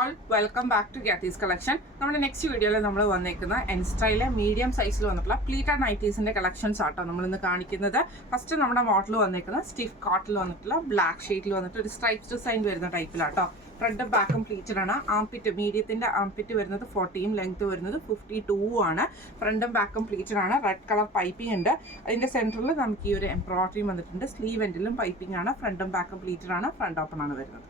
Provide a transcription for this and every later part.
all, welcome back to Gathy's collection. നമ്മുടെ next വീഡിയോയിൽ നമ്മൾ വന്നേക്കുന്ന എൻ സ്റ്റൈലിലെ മീഡിയം സൈസിൽ വന്നിട്ടുള്ള പ്ലീറ്റഡ് നൈറ്റീസിന്റെ കളക്ഷൻസ് ആട്ടോ നമ്മൾ ഇന്ന് കാണിക്കുന്നത്. ഫസ്റ്റ് നമ്മുടെ മോഡൽ വന്നേക്കുന്നത് സ്റ്റിഫ് കോട്ടിൽ വന്നിട്ടുള്ള ബ്ലാക്ക് ഷെയ്ഡിൽ വന്നിട്ട് ഒരു സ്ട്രൈപ്സ് ഡിസൈൻ വരുന്ന ടൈപ്പിലാട്ടോ. ഫ്രണ്ടും ബാക്കും പ്ലീറ്റഡ് ആണ്. ആംപിറ്റ് മീഡിയത്തിന്റെ ആംപിറ്റ് വരുന്നത് 40, ലെങ്ത് വരുന്നത് 52 ആണ്. ഫ്രണ്ടും ബാക്കും പ്ലീറ്റഡ് ആണ്. റെഡ് കളർ പൈപ്പിംഗ് ഉണ്ട്. അതിന്റെ സെന്ററിൽ നമുക്ക് ഈ ഒരു എംബ്രോയിഡറി വന്നിട്ടുണ്ട്. സ്ലീവ് എൻഡിലും പൈപ്പിംഗ് ആണ്. ഫ്രണ്ടും ബാക്കും പ്ലീറ്റഡ് ആണ്. ഫ്രണ്ട് ഓപ്പൺ ആണ് വരുന്നത്.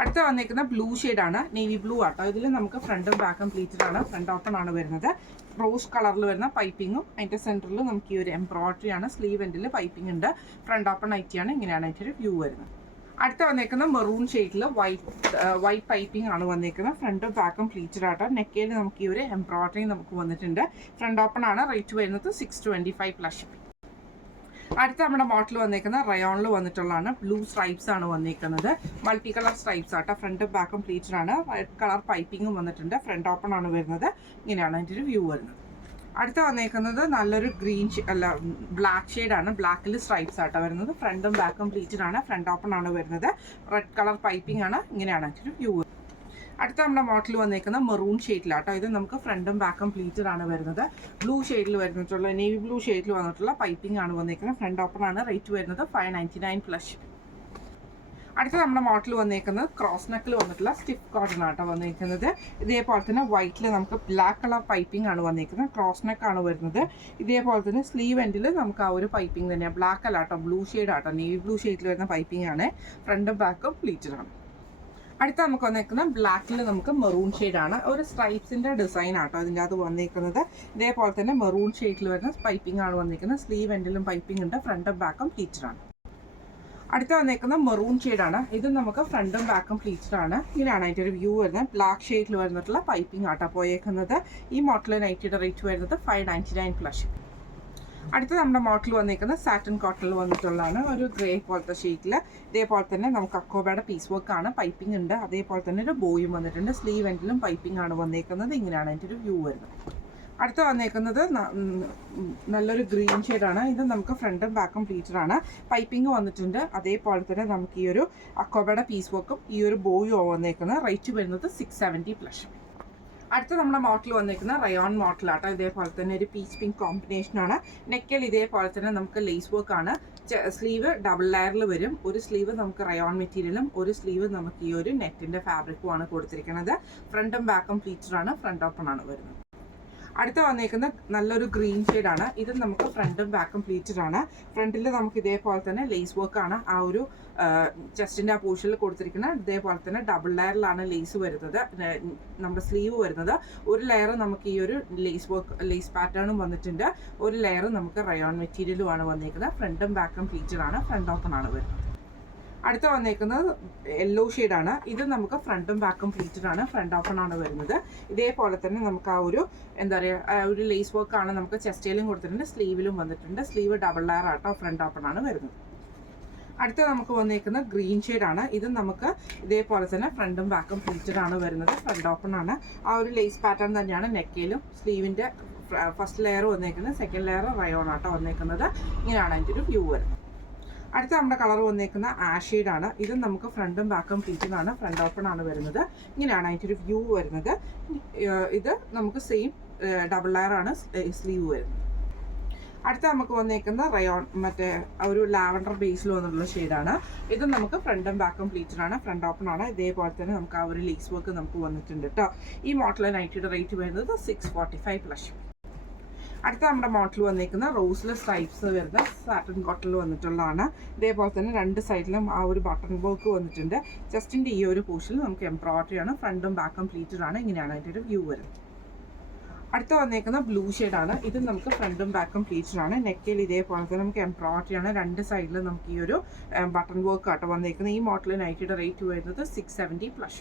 അടുത്ത വന്നേക്കുന്ന ബ്ലൂ ഷെയ്ഡാണ്, നേവി ബ്ലൂ ആട്ടോ. ഇതിൽ നമുക്ക് ഫ്രണ്ടും ബാക്കും പ്ലീറ്റഡ് ആണ്. ഫ്രണ്ട് ഓപ്പൺ ആണ് വരുന്നത്. റോസ് കളറിൽ വരുന്ന പൈപ്പിങ്ങും അതിൻ്റെ സെൻറ്ററിൽ നമുക്ക് ഈ ഒരു എംബ്രോയിഡറി ആണ്. സ്ലീവ് എൻഡിൽ പൈപ്പിംഗ് ഉണ്ട്. ഫ്രണ്ട് ഓപ്പൺ ആയിട്ടാണ്. ഇങ്ങനെയാണ് അതിൻ്റെ ഒരു വ്യൂ വരുന്നത്. അടുത്ത വന്നേക്കുന്ന മെറൂൺ ഷെയ്ഡിൽ വൈറ്റ് പൈപ്പിംഗ് ആണ് വന്നേക്കുന്നത്. ഫ്രണ്ടും ബാക്കും പ്ലീറ്റഡ് ആട്ടോ. നെക്കയിൽ നമുക്ക് ഈ ഒരു എംബ്രോയിഡറി നമുക്ക് വന്നിട്ടുണ്ട്. ഫ്രണ്ട് ഓപ്പൺ ആണ്. റേറ്റ് വരുന്നത് 625 പ്ലസ് ഷിപ്പിംഗ്. അടുത്ത നമ്മുടെ മോഡൽ വന്നേക്കുന്ന റയോണിൽ വന്നിട്ടുള്ളതാണ്. ബ്ലൂ സ്ട്രൈപ്സ് ആണ് വന്നേക്കുന്നത്. മൾട്ടി കളർ സ്ട്രൈപ്സ് ആട്ടോ. ഫ്രണ്ടും ബാക്കും പ്ലീറ്റഡ് ആണ്. റെഡ് കളർ പൈപ്പിങ്ങും വന്നിട്ടുണ്ട്. ഫ്രണ്ട് ഓപ്പൺ ആണ് വരുന്നത്. ഇങ്ങനെയാണ് അതിൻ്റെ ഒരു വ്യൂ വരുന്നത്. അടുത്ത വന്നേക്കുന്നത് നല്ലൊരു ഗ്രീൻ ബ്ലാക്ക് ഷെയ്ഡാണ്. ബ്ലാക്കിൽ സ്ട്രൈപ്സ് ആട്ടോ വരുന്നത്. ഫ്രണ്ടും ബാക്കും പ്ലീറ്റഡ് ആണ്. ഫ്രണ്ട് ഓപ്പൺ ആണ് വരുന്നത്. റെഡ് കളർ പൈപ്പിംഗ് ആണ്. ഇങ്ങനെയാണ് അതിൻ്റെ ഒരു വ്യൂ. അടുത്ത നമ്മുടെ മോഡൽ വന്നേക്കുന്ന മെറൂൺ ഷെയ്ഡിലാട്ടോ. ഇത് നമുക്ക് ഫ്രണ്ടും ബാക്കും പ്ലീറ്റഡ് ആണ് വരുന്നത്. ബ്ലൂ ഷെയ്ഡിൽ വരുന്നിട്ടുള്ള നേവി ബ്ലൂ ഷെയ്ഡിൽ വന്നിട്ടുള്ള പൈപ്പിംഗ് ആണ് വന്നേക്കുന്നത്. ഫ്രണ്ട് ഓപ്പൺ ആണ്. റേറ്റ് വരുന്നത് 599 പ്ലസ്. അടുത്ത നമ്മുടെ മോഡൽ വന്നേക്കുന്നത് ക്രോസ് നെക്കിൽ വന്നിട്ടുള്ള സ്റ്റിഫ് കോട്ടൺ ആട്ടോ വന്നേക്കുന്നത്. ഇതേപോലെ തന്നെ വൈറ്റിൽ നമുക്ക് ബ്ലാക്ക് കളർ പൈപ്പിംഗ് ആണ് വന്നേക്കുന്നത്. ക്രോസ് നെക്ക് ആണ് വരുന്നത്. ഇതേപോലെ തന്നെ സ്ലീവ് എൻഡിൽ നമുക്ക് ആ ഒരു പൈപ്പിംഗ് തന്നെയാണ്. ബ്ലാക്ക് അല്ല ആട്ടോ, ബ്ലൂ ഷെയ്ഡ് ആട്ടോ. നേവി ബ്ലൂ ഷെയ്ഡിൽ വരുന്ന പൈപ്പിംഗ് ആണ്. ഫ്രണ്ടും ബാക്കും പ്ലീറ്റഡ് ആണ്. അടുത്ത നമുക്ക് വന്നേക്കുന്ന ബ്ലാക്കിൽ നമുക്ക് മെറൂൺ ഷെയ്ഡാണ്. ഒരു സ്ട്രൈപ്സിൻ്റെ ഡിസൈൻ ആട്ടോ അതിൻ്റെ അത് വന്നേക്കുന്നത്. ഇതേപോലെ തന്നെ മെറൂൺ ഷെയ്ഡിൽ വരുന്ന പൈപ്പിംഗ് ആണ് വന്നേക്കുന്നത്. സ്ലീവ് എൻഡിലും പൈപ്പിംഗ് ഉണ്ട്. ഫ്രണ്ടും ബാക്കും പ്ലീറ്റഡ് ആണ്. അടുത്ത വന്നേക്കുന്ന മെറൂൺ ഷെയ്ഡാണ്. ഇത് നമുക്ക് ഫ്രണ്ടും ബാക്കും പ്ലീറ്റഡ് ആണ്. ഇങ്ങനെയാണ് അതിൻ്റെ ഒരു വ്യൂ വരുന്നത്. ബ്ലാക്ക് ഷെയ്ഡിൽ വരുന്നിട്ടുള്ള പൈപ്പിംഗ് ആട്ടോ പോയേക്കുന്നത്. ഈ മോഡൽ നൈറ്റിയുടെ റേറ്റ് വരുന്നത് 599 പ്ലസ്. അടുത്ത നമ്മുടെ മോഡൽ വന്നിരിക്കുന്നത് സാറ്റൻ കോട്ടണിൽ വന്നിട്ടുള്ളതാണ്. ഒരു ഗ്രേ പോലത്തെ ഷെയ്ഡിൽ ഇതേപോലെ തന്നെ നമുക്ക് അക്കോബയുടെ പീസ് വർക്ക് ആണ്. പൈപ്പിംഗ് ഉണ്ട്. അതേപോലെ തന്നെ ഒരു ബോയും വന്നിട്ടുണ്ട്. സ്ലീവ് എൻഡിലും പൈപ്പിംഗ് ആണ് വന്നേക്കുന്നത്. ഇങ്ങനെയാണ് അതിൻ്റെ ഒരു വ്യൂ വരുന്നത്. അടുത്ത വന്നേക്കുന്നത് നല്ലൊരു ഗ്രീൻ ഷെയ്ഡാണ്. ഇത് നമുക്ക് ഫ്രണ്ടും ബാക്കും പ്ലീറ്റഡ് ആണ്. പൈപ്പിംഗ് വന്നിട്ടുണ്ട്. അതേപോലെ തന്നെ നമുക്ക് ഈ ഒരു അക്കോബയുടെ പീസ് വർക്കും ഈ ഒരു ബോയും വന്നേക്കുന്നത്. റേറ്റ് വരുന്നത് 670 പ്ലസ്. അടുത്ത നമ്മുടെ മോഡൽ വന്നിരിക്കുന്ന റയോൺ മോഡലാട്ടോ. ഇതേപോലെ തന്നെ ഒരു പീച്ച് പിങ്ക് കോമ്പിനേഷനാണ്. നെക്കിൽ ഇതേപോലെ തന്നെ നമുക്ക് ലേസ് വർക്ക് ആണ്. സ്ലീവ് ഡബിൾ ലെയറിൽ വരും. ഒരു സ്ലീവ് നമുക്ക് റയോൺ മെറ്റീരിയലും ഒരു സ്ലീവ് നമുക്ക് ഈ ഒരു നെറ്റിൻ്റെ ഫാബ്രിക്കും ആണ് കൊടുത്തിരിക്കുന്നത്. ഫ്രണ്ടും ബാക്കും പ്ലീറ്റഡ് ആണ്. ഫ്രണ്ട് ഓപ്പൺ ആണ് വരുന്നത്. അടുത്ത വന്നേക്കുന്ന നല്ലൊരു ഗ്രീൻ ഷെയ്ഡാണ്. ഇത് നമുക്ക് ഫ്രണ്ടും ബാക്കും പ്ലീറ്റഡ് ആണ്. ഫ്രണ്ടിൽ നമുക്ക് ഇതേപോലെ തന്നെ ലേസ് വർക്ക് ആണ്. ആ ഒരു ചെസ്റ്റിൻ്റെ ആ പോർഷനിൽ കൊടുത്തിരിക്കുന്ന ഇതേപോലെ തന്നെ ഡബിൾ ലെയറിലാണ് ലേസ് വരുന്നത്. നമ്മുടെ സ്ലീവ് വരുന്നത്. ഒരു ലെയർ നമുക്ക് ഈ ഒരു ലേസ് പാറ്റേണും വന്നിട്ടുണ്ട്. ഒരു ലെയർ നമുക്ക് റയോൺ മെറ്റീരിയലുമാണ് വന്നേക്കുന്നത്. ഫ്രണ്ടും ബാക്കും പ്ലീറ്റഡ് ആണ്. ഫ്രണ്ട് ഓപ്പൺ ആണ് വരുന്നത്. അടുത്ത വന്നേക്കുന്നത് യെല്ലോ ഷെയ്ഡാണ്. ഇത് നമുക്ക് ഫ്രണ്ടും ബാക്കും പ്ലീറ്റഡ് ആണ്. ഫ്രണ്ട് ഓപ്പൺ ആണ് വരുന്നത്. ഇതേപോലെ തന്നെ നമുക്ക് ആ ഒരു എന്താ പറയുക ഒരു ലേസ് വർക്ക് ആണ് നമുക്ക് ചെസ്റ്റയിലും കൊടുത്തിട്ടുണ്ട്. സ്ലീവിലും വന്നിട്ടുണ്ട്. സ്ലീവ് ഡബിൾ ലെയർ ആട്ടോ. ഫ്രണ്ട് ഓപ്പൺ ആണ് വരുന്നത്. അടുത്ത നമുക്ക് വന്നേക്കുന്ന ഗ്രീൻ ഷെയ്ഡാണ്. ഇത് നമുക്ക് ഇതേപോലെ തന്നെ ഫ്രണ്ടും ബാക്കും പ്ലീറ്റഡ് ആണ് വരുന്നത്. ഫ്രണ്ട് ഓപ്പൺ ആണ്. ആ ഒരു ലേസ് പാറ്റേൺ തന്നെയാണ് നെക്കയിലും. സ്ലീവിൻ്റെ ഫസ്റ്റ് ലെയർ വന്നേക്കുന്നത്. സെക്കൻഡ് ലെയർ റയോൺ ആട്ടോ വന്നേക്കുന്നത്. ഇങ്ങനെയാണ് അതിൻ്റെ ഒരു വ്യൂ വരുന്നത്. അടുത്ത നമ്മുടെ കളർ വന്നേക്കുന്ന ആഷ് ഷെയ്ഡാണ്. ഇത് നമുക്ക് ഫ്രണ്ടും ബാക്കും പ്ലീറ്റഡ് ആണ്. ഫ്രണ്ട് ഓപ്പൺ ആണ് വരുന്നത്. ഇങ്ങനെയാണ് അതിൻ്റെ ഒരു വ്യൂ വരുന്നത്. ഇത് നമുക്ക് സെയിം ഡബിൾ ലെയർ ആണ് സ്ലീവ് വരുന്നത്. അടുത്ത നമുക്ക് വന്നേക്കുന്ന റയോൺ മറ്റേ ഒരു ലാവൻഡർ ബേസിൽ വന്നിട്ടുള്ള ഷെയ്ഡാണ്. ഇത് നമുക്ക് ഫ്രണ്ടും ബാക്കും പ്ലീറ്റഡ് ആണ്. ഫ്രണ്ട് ഓപ്പൺ ആണ്. ഇതേപോലെ തന്നെ നമുക്ക് ആ ഒരു ലേസ് വർക്ക് നമുക്ക് വന്നിട്ടുണ്ട് കേട്ടോ. ഈ മോഡൽ നൈറ്റിയുടെ റേറ്റ് വരുന്നത് 645 പ്ലസ്. അടുത്ത നമ്മുടെ മോഡൽ വന്നേക്കുന്ന റോസിലെ സ്ട്രൈപ്സ് വരുന്ന സാറ്റൻ കോട്ടണിൽ വന്നിട്ടുള്ളതാണ്. ഇതേപോലെ തന്നെ രണ്ട് സൈഡിലും ആ ഒരു ബട്ടൺ വർക്ക് വന്നിട്ടുണ്ട്. ജസ്റ്റിൻ്റെ ഈ ഒരു പോർഷനിൽ നമുക്ക് എംബ്രോയിഡറി ആണ്. ഫ്രണ്ടും ബാക്കും പ്ലീറ്റഡ് ആണ്. ഇങ്ങനെയാണ് അതിൻ്റെ ഒരു വ്യൂ വരുന്നത്. അടുത്ത വന്നേക്കുന്ന ബ്ലൂ ഷെയ്ഡാണ്. ഇത് നമുക്ക് ഫ്രണ്ടും ബാക്കും പ്ലീറ്റഡ് ആണ്. നെക്കിൽ ഇതേപോലെ തന്നെ നമുക്ക് എംബ്രോയിഡറി ആണ്. രണ്ട് സൈഡിലും നമുക്ക് ഈ ഒരു ബട്ടൺ വർക്ക് ആട്ടോ വന്നേക്കുന്നത്. ഈ മോഡൽ നൈറ്റിയുടെ റേറ്റ് വരുന്നത് 670 പ്ലസ്.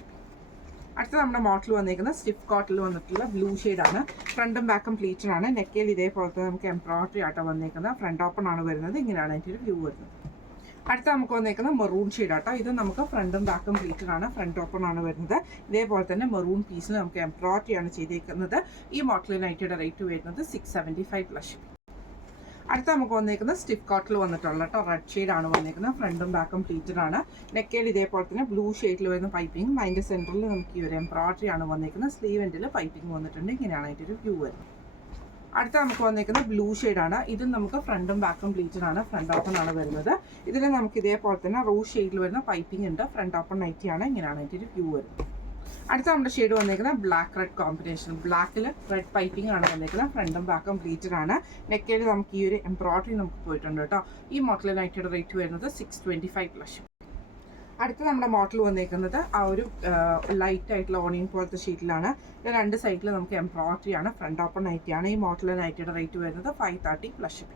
അടുത്ത നമ്മുടെ മോഡൽ വന്നേക്കുന്നത് സ്റ്റിഫ് കോട്ടിൽ വന്നിട്ടുള്ള ബ്ലൂ ഷെയ്ഡാണ്. ഫ്രണ്ടും ബാക്കും പ്ലീറ്റഡ് ആണ്. നെക്കയിൽ ഇതേപോലത്തെ നമുക്ക് എംബ്രോയിഡറി ആട്ടോ വന്നേക്കുന്നത്. ഫ്രണ്ട് ഓപ്പൺ ആണ് വരുന്നത്. ഇങ്ങനെയാണ് അതിൻ്റെ ഒരു വ്യൂ വരുന്നത്. അടുത്ത നമുക്ക് വന്നേക്കുന്നത് മെറൂൺ ഷെയ്ഡ് ആട്ടോ. ഇത് നമുക്ക് ഫ്രണ്ടും ബാക്കും പ്ലീറ്റഡ് ആണ്. ഫ്രണ്ട് ഓപ്പൺ ആണ് വരുന്നത്. ഇതേപോലെ തന്നെ മെറൂൺ പീസിൽ നമുക്ക് എംബ്രോയിഡറി ആണ് ചെയ്തേക്കുന്നത്. ഈ മോഡൽ നൈറ്റിയുടെ റേറ്റ് വരുന്നത് 675 പ്ലസ്. അടുത്ത നമുക്ക് വന്നേക്കുന്നത് സ്റ്റിഫ് കോട്ടിൽ വന്നിട്ടുള്ള കേട്ടോ റെഡ് ഷെയ്ഡാണ് വന്നേക്കുന്നത്. ഫ്രണ്ടും ബാക്കും പ്ലീറ്റഡ് ആണ്. നെക്കേൽ ഇതേപോലെ തന്നെ ബ്ലൂ ഷെയ്ഡിൽ വരുന്ന പൈപ്പിംഗ്. അതിൻ്റെ സെൻറ്ററിൽ നമുക്ക് ഈ ഒരു എംബ്രോയിഡറി ആണ് വന്നേക്കുന്നത്. സ്ലീവ് എൻഡിൽ പൈപ്പിംഗ് വന്നിട്ടുണ്ട്. ഇങ്ങനെയാണ് അതിൻ്റെ ഒരു വ്യൂ വരുന്നത്. അടുത്ത നമുക്ക് വന്നേക്കുന്നത് ബ്ലൂ ഷെയ്ഡാണ്. ഇതും നമുക്ക് ഫ്രണ്ടും ബാക്കും പ്ലീറ്റഡ് ആണ്. ഫ്രണ്ട് ഓപ്പൺ ആണ് വരുന്നത്. ഇതിൽ നമുക്ക് ഇതേപോലെ തന്നെ റോസ് ഷെയ്ഡിൽ വരുന്ന പൈപ്പിംഗ് ഉണ്ട്. ഫ്രണ്ട് ഓപ്പൺ നൈറ്റി ആണ്. ഇങ്ങനെയാണ് അതിൻ്റെ ഒരു വ്യൂ വരുന്നത്. അടുത്ത നമ്മുടെ ഷെയ്ഡ് വന്നേക്കുന്നത് ബ്ലാക്ക് റെഡ് കോമ്പിനേഷൻ. ബ്ലാക്കിൽ റെഡ് പൈപ്പിംഗ് ആണ് വന്നേക്കുന്നത്. ഫ്രണ്ടും ബാക്കും പ്ലീറ്റഡ് ആണ്. നെക്കേൽ നമുക്ക് ഈ ഒരു എംബ്രോയിഡറി നമുക്ക് പോയിട്ടുണ്ട് കേട്ടോ. ഈ മോഡൽ നൈറ്റിയുടെ റേറ്റ് വരുന്നത് 625+. അടുത്ത നമ്മുടെ മോഡൽ വന്നേക്കുന്നത് ആ ഒരു ലൈറ്റ് ആയിട്ടുള്ള ഓണിയൻ പോലത്തെ ഷീറ്റിലാണ്. രണ്ട് സൈഡിൽ നമുക്ക് എംബ്രോയിഡറി ആണ്. ഫ്രണ്ട് ഓപ്പൺ നൈറ്റിയാണ്. ഈ മോഡൽ നൈറ്റിയുടെ റേറ്റ് വരുന്നത് 530+.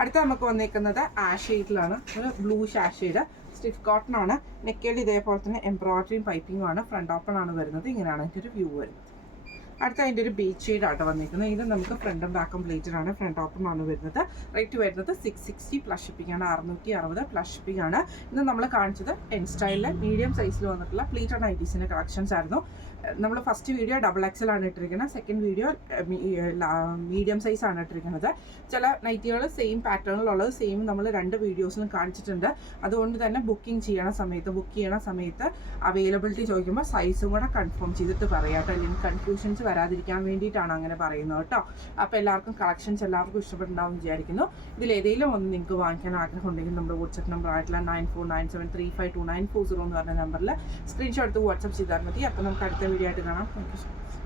അടുത്ത നമുക്ക് വന്നേക്കുന്നത് ആഷ് ഷെയ്ഡിലാണ്. ഒരു ബ്ലൂ ഷാഷ് ഷെയ്ഡ്. സ്റ്റിഫ് കോട്ടൺ ആണ്. നെക്കേൽ ഇതേപോലെ തന്നെ എംബ്രോയിഡറിയും പൈപ്പിംഗും ആണ്. ഫ്രണ്ട് ഓപ്പൺ ആണ് വരുന്നത്. ഇങ്ങനെയാണ് അതിൻ്റെ ഒരു വ്യൂ വരുന്നത്. അടുത്ത അതിൻ്റെ ഒരു ബീച്ച് ഷെയ്ഡ് ആട്ടോ വന്നിരിക്കുന്നത്. ഇത് നമുക്ക് ഫ്രണ്ടും ബാക്കും പ്ലേറ്റഡ് ആണ്. ഫ്രണ്ട് ഓപ്പൺ ആണ് വരുന്നത്. റേറ്റ് വരുന്നത് 660+ ഷിപ്പിംഗ് ആണ്. 660+ ഷിപ്പിംഗ് ആണ്. ഇത് നമ്മൾ കാണിച്ചത് എൻ സ്റ്റൈലിലെ മീഡിയം സൈസിൽ വന്നിട്ടുള്ള പ്ലീറ്റഡ് നൈറ്റീസിൻ്റെ കളക്ഷൻസ് ആയിരുന്നു. നമ്മൾ ഫസ്റ്റ് വീഡിയോ XXL ആണ് ഇട്ടിരിക്കുന്നത്. സെക്കൻഡ് വീഡിയോ മീഡിയം സൈസ് ആണ് ഇട്ടിരിക്കുന്നത്. ചില നൈറ്റികൾ സെയിം പാറ്റേണിലുള്ളത് സെയിം നമ്മൾ 2 വീഡിയോസിലും കാണിച്ചിട്ടുണ്ട്. അതുകൊണ്ട് തന്നെ ബുക്ക് ചെയ്യണ സമയത്ത് അവൈലബിലിറ്റി ചോദിക്കുമ്പോൾ സൈസും കൂടെ കൺഫേം ചെയ്തിട്ട് പറയാം കേട്ടോ. അല്ലെങ്കിൽ കൺഫ്യൂഷൻസ് വരാതിരിക്കാൻ വേണ്ടിയിട്ടാണ് അങ്ങനെ പറയുന്നത് കേട്ടോ. അപ്പോൾ എല്ലാവർക്കും കളക്ഷൻസ് എല്ലാവർക്കും ഇഷ്ടപ്പെട്ടുണ്ടാവും വിചാരിക്കുന്നു. ഇതിൽ ഏതെങ്കിലും ഒന്ന് നിങ്ങൾക്ക് വാങ്ങിക്കാൻ ആഗ്രഹം ഉണ്ടെങ്കിൽ നമ്മുടെ വാട്സപ്പ് നമ്പർ ആയിട്ടുള്ള 9497352940 എന്ന് പറഞ്ഞ നമ്പറിൽ സ്ക്രീൻഷോട്ട് എടുത്ത് വാട്സപ്പ് ചെയ്താൽ മതി. അപ്പോൾ നമുക്ക് അടുത്ത വീഡിയോ ആയിട്ട് കാണാം. Thank you so much.